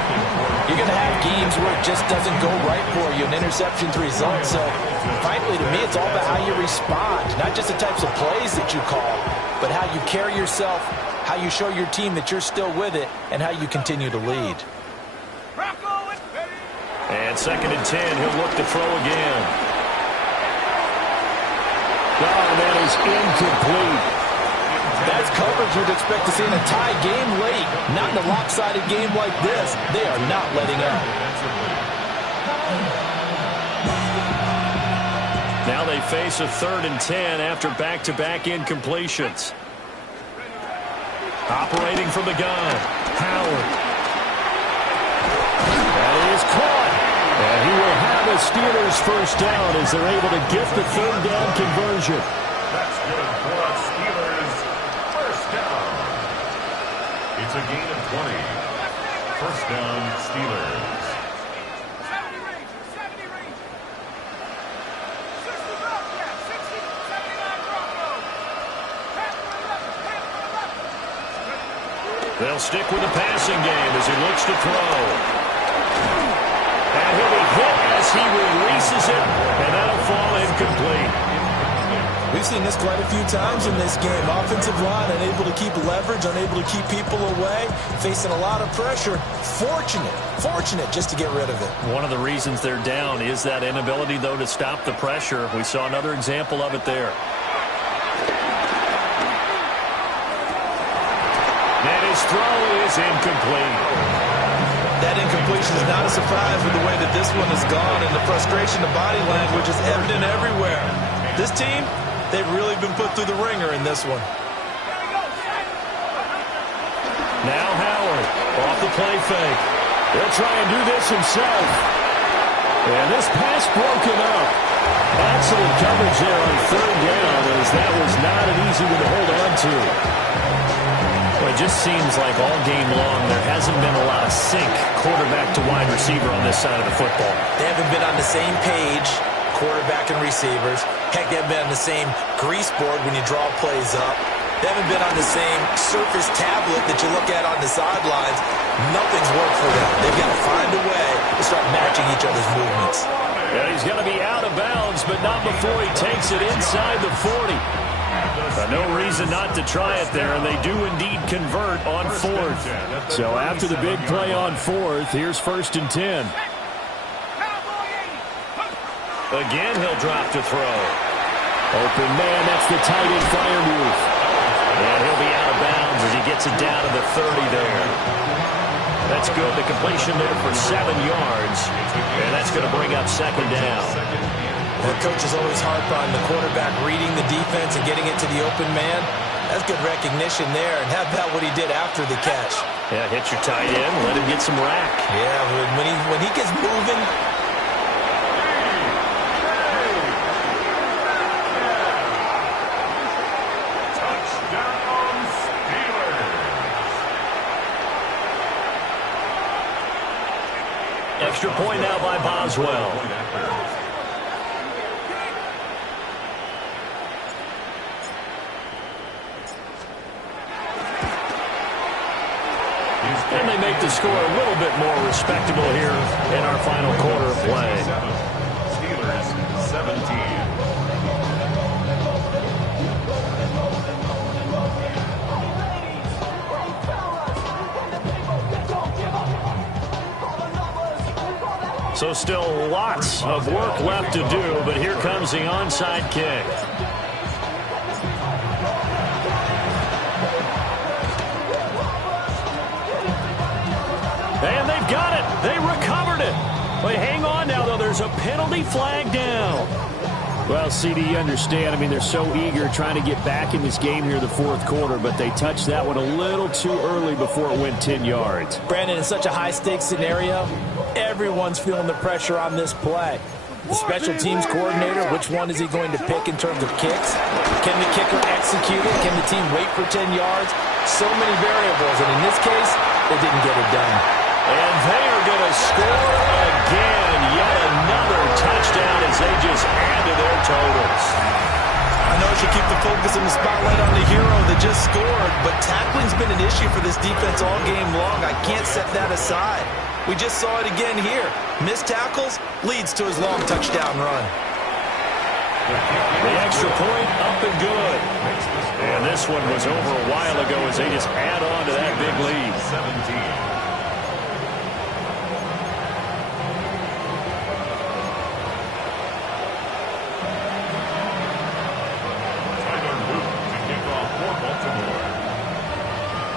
you're going to have games where it just doesn't go right for you. An interception's the result. So, frankly, to me, it's all about how you respond. Not just the types of plays that you call, but how you carry yourself, how you show your team that you're still with it, and how you continue to lead. And 2nd and 10, he'll look to throw again. Oh, that is incomplete. That's coverage you'd expect to see in a tie game late. Not in a lopsided game like this. They are not letting up. Now they face a 3rd and 10 after back-to-back incompletions. Operating from the gun, Howard. That is caught. And he will have a Steelers first down as they're able to get the 3rd down conversion. That's good for a Steelers first down. It's a gain of 20. First down, Steelers. They'll stick with the passing game as he looks to throw. And he'll be hit as he releases it, and that'll fall incomplete. We've seen this quite a few times in this game. Offensive line unable to keep leverage, unable to keep people away, facing a lot of pressure. Fortunate just to get rid of it. One of the reasons they're down is that inability, though, to stop the pressure. We saw another example of it there. And his throw is incomplete. That incompletion is not a surprise with the way that this one has gone, and the frustration of body language is evident everywhere. This team, they've really been put through the ringer in this one. Now Howard off the play fake. He'll try and do this himself. And this pass broken up. Excellent coverage there on 3rd down, as that was not an easy one to hold on to. Well, it just seems like all game long there hasn't been a lot of sync quarterback to wide receiver on this side of the football. They haven't been on the same page, quarterback and receivers. Heck, they haven't been on the same grease board when you draw plays up. They haven't been on the same surface tablet that you look at on the sidelines. Nothing's worked for them. They've got to find a way to start matching each other's movements. Yeah, he's going to be out of bounds, but not before he takes it inside the 40. No reason not to try it there, and they do indeed convert on fourth. So after the big play on fourth, here's 1st and 10. Again, he'll drop to throw. Open man, that's the tight end fire move. And he'll be out of bounds as he gets it down to the 30 there. That's good. The completion there for 7 yards. And that's going to bring up 2nd down. The coach is always harp on the quarterback reading the defense and getting it to the open man. That's good recognition there. And how about what he did after the catch? Yeah, hit your tight end, let him get some rack. Yeah, when he gets moving. Touchdown, Steelers. Extra point now by Boswell. And they make the score a little bit more respectable here in our final quarter of play. Steelers 17. So still lots of work left to do, but here comes the onside kick. And they've got it. They recovered it. But hang on now, though. There's a penalty flag down. Well, CD, you understand. I mean, they're so eager trying to get back in this game here in the fourth quarter, but they touched that one a little too early before it went 10 yards. Brandon, in such a high-stakes scenario, everyone's feeling the pressure on this play. The special teams coordinator, which one is he going to pick in terms of kicks? Can the kicker execute it? Can the team wait for 10 yards? So many variables, and in this case, they didn't get it done. And they are going to score again. Yet another touchdown as they just add to their totals. I know I should keep the focus and the spotlight on the hero that just scored, but tackling's been an issue for this defense all game long. I can't set that aside. We just saw it again here. Missed tackles leads to his long touchdown run. The extra point up and good. And this one was over a while ago as they just add on to that big lead. 17.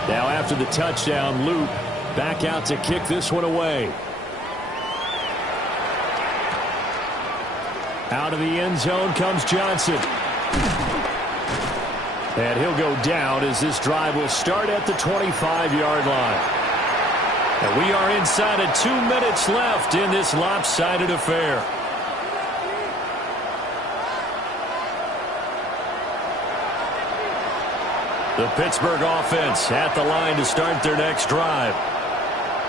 Now after the touchdown, Luke back out to kick this one away. Out of the end zone comes Johnson. And he'll go down as this drive will start at the 25-yard line. And we are inside of 2 minutes left in this lopsided affair. The Pittsburgh offense at the line to start their next drive.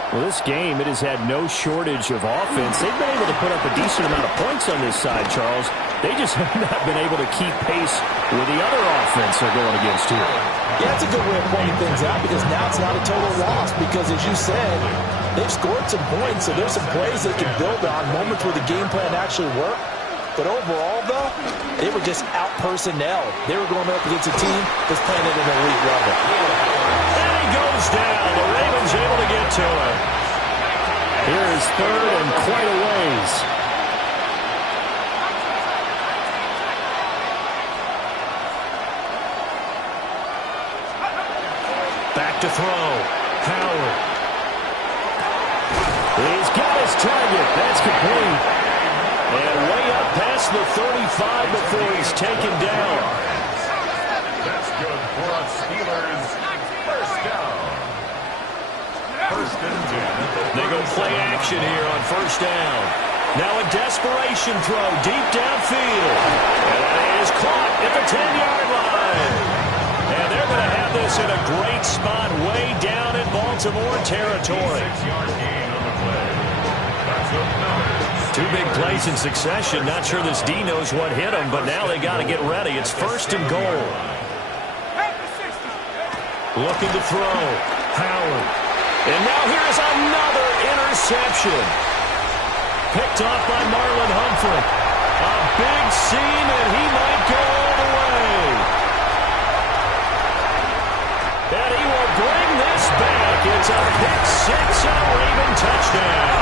Well, this game, it has had no shortage of offense. They've been able to put up a decent amount of points on this side, Charles. They just have not been able to keep pace with the other offense they're going against here. Yeah, that's a good way of pointing things out because now it's not a total loss because, as you said, they've scored some points, so there's some plays they can build on, moments where the game plan actually worked. But overall, though, they were just out-personnel. They were going up against a team that's playing at an elite level. And he goes down. The Ravens able to get to him. Here is third and quite a ways. Back to throw. Howard. He's got his target. That's complete. And way up past the 35 before he's taken down. That's good for us Steelers. First down. 1st and 10. They go play action here on 1st down. Now a desperation throw deep downfield. And that is caught at the 10-yard line. And they're going to have this in a great spot way down in Baltimore territory. 6-yard gain on the play. That's another. 2 big plays in succession. Not sure this D knows what hit him, but now they got to get ready. It's 1st and goal. Looking to throw. Howard. And now here's another interception. Picked off by Marlon Humphrey. A big seam, and he might go all the way. a pick six, a Raven touchdown.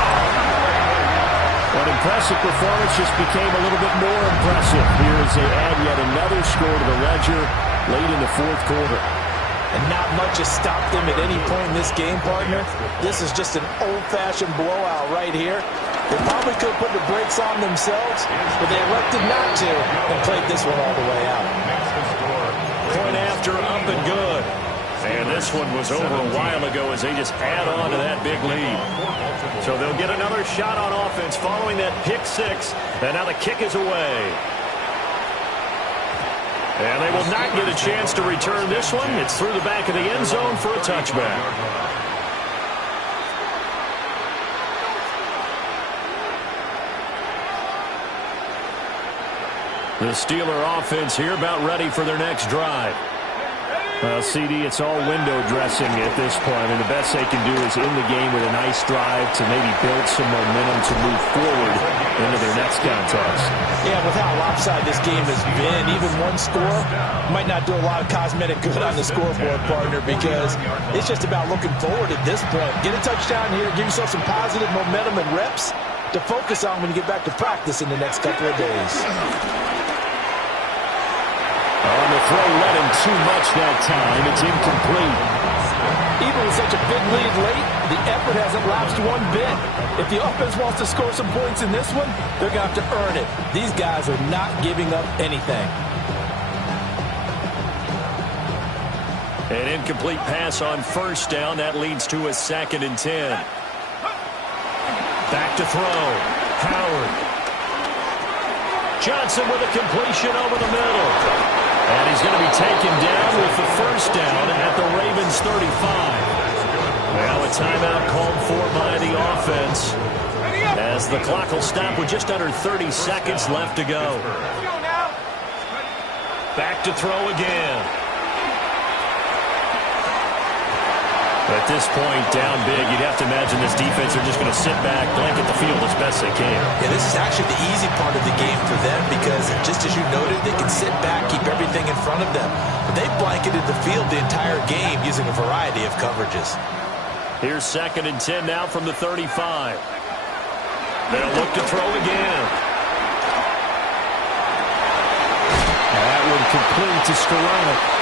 An impressive performance just became a little bit more impressive here as they add yet another score to the ledger late in the fourth quarter. And not much has stopped them at any point in this game, partner. This is just an old-fashioned blowout right here. They probably could have put the brakes on themselves, but they elected not to and played this one all the way out. Point after, up and good. And this one was over a while ago as they just add on to that big lead. So they'll get another shot on offense following that pick six. And now the kick is away. And they will not get a chance to return this one. It's through the back of the end zone for a touchback. The Steeler offense here about ready for their next drive. Well, CD, it's all window dressing at this point, and the best they can do is in the game with a nice drive to maybe build some momentum to move forward into their next contest. Yeah, with how lopsided this game has been, even one score might not do a lot of cosmetic good on the scoreboard, partner, because it's just about looking forward at this point. Get a touchdown here, give yourself some positive momentum and reps to focus on when you get back to practice in the next couple of days. On the throw, led him too much that time. It's incomplete. Even with such a big lead late, the effort hasn't lapsed one bit. If the offense wants to score some points in this one, they're going to have to earn it. These guys are not giving up anything. An incomplete pass on first down. That leads to a 2nd and 10. Back to throw. Howard. Johnson with a completion over the middle. And he's going to be taken down with the first down at the Ravens 35. Now a timeout called for by the offense as the clock will stop with just under 30 seconds left to go. Back to throw again. At this point, down big, you'd have to imagine this defense are just going to sit back, blanket the field as best they can. Yeah, this is actually the easy part of the game for them because, just as you noted, they can sit back, keep everything in front of them. But they've blanketed the field the entire game using a variety of coverages. Here's 2nd and 10 now from the 35. They'll look to throw again. That one complete to Skoranek.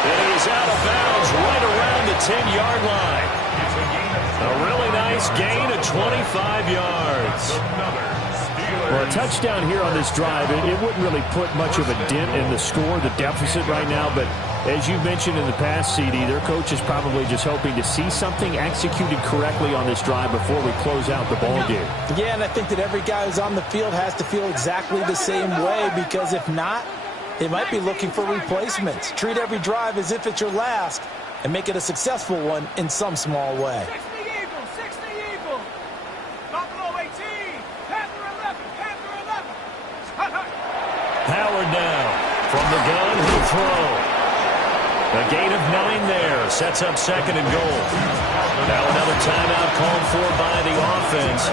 And he's out of bounds right around the 10-yard line. A really nice gain of 25 yards. Well, a touchdown here on this drive, it wouldn't really put much of a dent in the score, the deficit right now. But as you mentioned in the past, CD, their coach is probably just hoping to see something executed correctly on this drive before we close out the ball game. Yeah, and I think that every guy who's on the field has to feel exactly the same way because if not, they might be looking for replacements. Treat every drive as if it's your last and make it a successful one in some small way. 60 Eagle. Buffalo 18. Panther 11. Panther 11. Howard now from the gun, he'll throw. A gain of 9 there. Sets up 2nd and goal. Now another timeout called for by the offense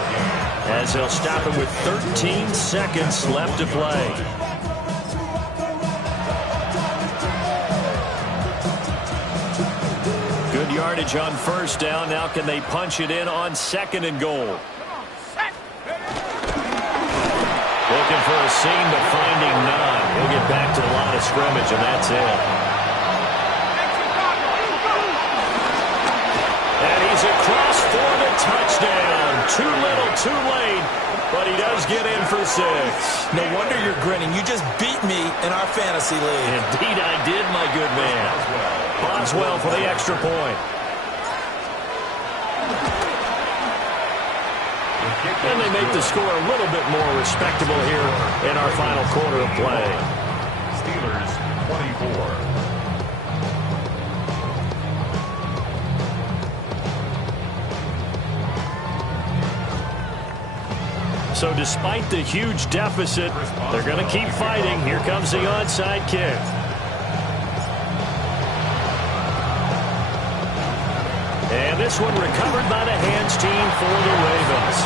as they'll stop him with 13 seconds left to play. Good yardage on first down. Now can they punch it in on 2nd and goal? Looking for a seam, but finding none. We'll get back to the line of scrimmage, and that's it. And he's across for the touchdown. Too little, too late, but he does get in for 6. No wonder you're grinning. You just beat me in our fantasy league. Indeed I did, my good man. Boswell for the extra point. And they make the score a little bit more respectable here in our final quarter of play. Steelers 24. So despite the huge deficit, they're going to keep fighting. Here comes the onside kick. And this one recovered by the hands team for the Ravens.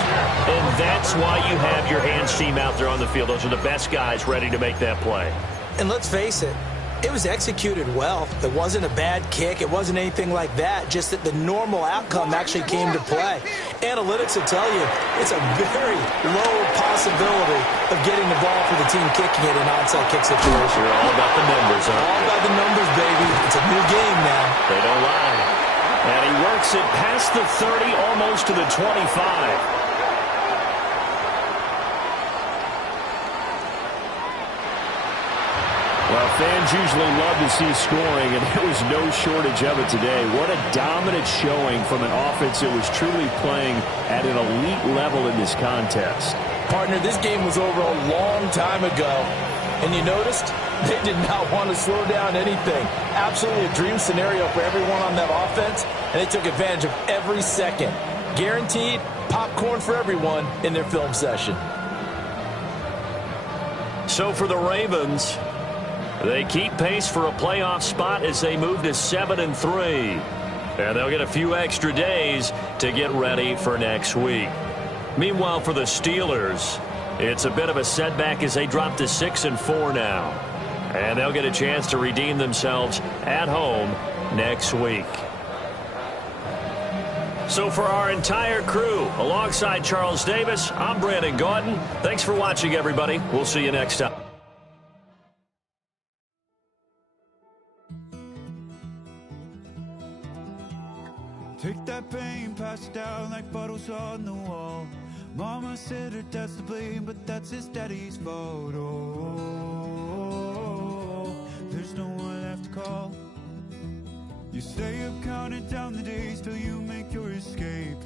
And that's why you have your hands team out there on the field. Those are the best guys ready to make that play. And let's face it, It was executed well. It wasn't a bad kick. It wasn't anything like that. Just that the normal outcome actually came to play. Analytics will tell you it's a very low possibility of getting the ball for the team kicking it in an onside kick situation. You're all about the numbers, huh? All about the numbers, baby. It's a new game now. They don't lie. And he works it past the 30, almost to the 25. Well, fans usually love to see scoring, and there was no shortage of it today. What a dominant showing from an offense that was truly playing at an elite level in this contest. Partner, this game was over a long time ago, and you noticed they did not want to slow down anything. Absolutely a dream scenario for everyone on that offense, and they took advantage of every second. Guaranteed popcorn for everyone in their film session. So for the Ravens, they keep pace for a playoff spot as they move to 7-3. And they'll get a few extra days to get ready for next week. Meanwhile, for the Steelers, it's a bit of a setback as they drop to 6-4 now. And they'll get a chance to redeem themselves at home next week. So for our entire crew, alongside Charles Davis, I'm Brandon Gaudin. Thanks for watching, everybody. We'll see you next time. Take that pain, pass it down like bottles on the wall. Mama said her dad's to blame, but that's his daddy's fault. Oh, there's no one left to call. You stay up counting down the days till you make your escape.